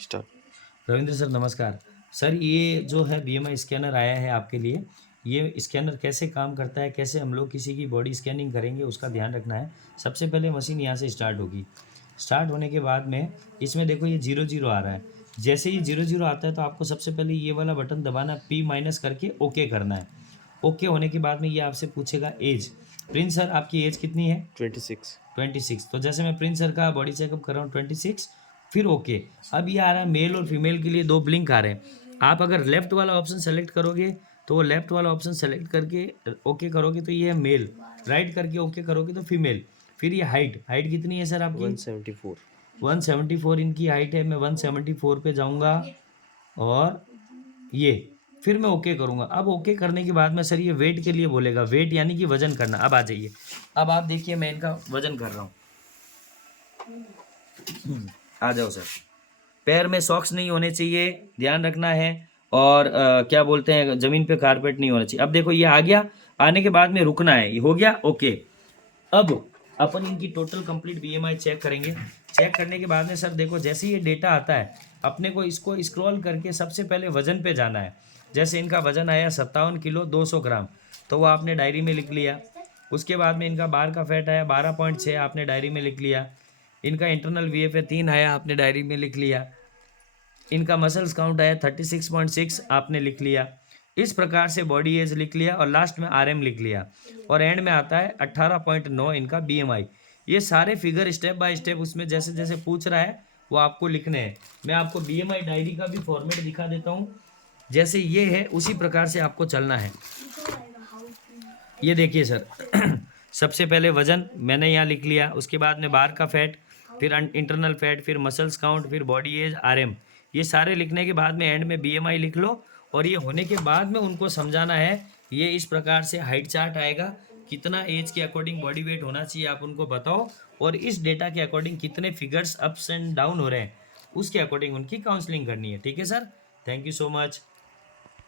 Start. Ravindra sir नमस्कार। Sir ये जो है बीएमआई स्कैनर आया है आपके लिए, ये स्कैनर कैसे काम करता है, कैसे हम लोग किसी की बॉडी स्कैनिंग करेंगे उसका ध्यान रखना है। सबसे पहले मशीन यहाँ से स्टार्ट होगी। स्टार्ट होने के बाद में इसमें देखो ये 0 0 आ रहा है। जैसे ही 0 0 आता है तो आपको सबसे पहले ये वाला बटन दबाना, P माइनस करके ओके करना है। ओके होने के बाद में ये आपसे पूछेगा एज। प्रिंस सर आपकी एज कितनी है? 26। 26। तो जैसे मैं प्रिंस सर का बॉडी चेकअप कर रहा हूँ 26, फिर ओके। अब ये आ रहा है मेल और फीमेल के लिए 2 ब्लिंक आ रहे हैं। आप अगर लेफ्ट वाला ऑप्शन सेलेक्ट करोगे तो वो लेफ्ट वाला ऑप्शन सेलेक्ट करके ओके करोगे तो ये है मेल, राइट करके ओके करोगे तो फीमेल। फिर ये हाइट, हाइट कितनी है सर आपकी? 174। 174 इनकी हाइट है। मैं 174 पे जाऊंगा और ये फिर मैं ओके करूंगा। अब ओके करने के बाद में सर ये वेट के लिए बोलेगा, वेट यानी कि वजन करना। अब आ जाइए, अब आप देखिए मैं इनका वजन कर रहा हूँ। आ जाओ सर। पैर में सॉक्स नहीं होने चाहिए, ध्यान रखना है। और क्या बोलते हैं, जमीन पे कारपेट नहीं होना चाहिए। अब देखो ये आ गया, आने के बाद में रुकना है, ये हो गया ओके। अब अपन इनकी टोटल कंप्लीट बीएमआई चेक करेंगे। चेक करने के बाद में सर देखो जैसे ये डेटा आता है अपने को इसको स्क्रॉल करके सबसे पहले वजन पे जाना है। जैसे इनका वजन आया 57 किलो 200 ग्राम, तो वो आपने डायरी में लिख लिया। उसके बाद में इनका बार का फैट आया 12.6, आपने डायरी में लिख लिया। इनका इंटरनल वीएफए 3 आया, आपने डायरी में लिख लिया। इनका मसल्स काउंट आया 36.6, आपने लिख लिया। इस प्रकार से बॉडी एज लिख लिया और लास्ट में आरएम लिख लिया। और एंड में आता है 18.9 इनका बीएमआई। ये सारे फिगर स्टेप बाय स्टेप उसमें जैसे जैसे पूछ रहा है वो आपको लिखने हैं। मैं आपको बीएमआई डायरी का भी फॉर्मेट दिखा देता हूँ। जैसे ये है उसी प्रकार से आपको चलना है। ये देखिए सर सबसे पहले वजन मैंने यहाँ लिख लिया, उसके बाद में बार का फैट, फिर इंटरनल फैट, फिर मसल्स काउंट, फिर बॉडी एज, आरएम। ये सारे लिखने के बाद में एंड में बीएमआई लिख लो। और ये होने के बाद में उनको समझाना है। ये इस प्रकार से हाइट चार्ट आएगा, कितना एज के अकॉर्डिंग बॉडी वेट होना चाहिए आप उनको बताओ, और इस डेटा के अकॉर्डिंग कितने फिगर्स अप्स एंड डाउन हो रहे हैं उसके अकॉर्डिंग उनकी काउंसलिंग करनी है। ठीक है sir, thank you so much.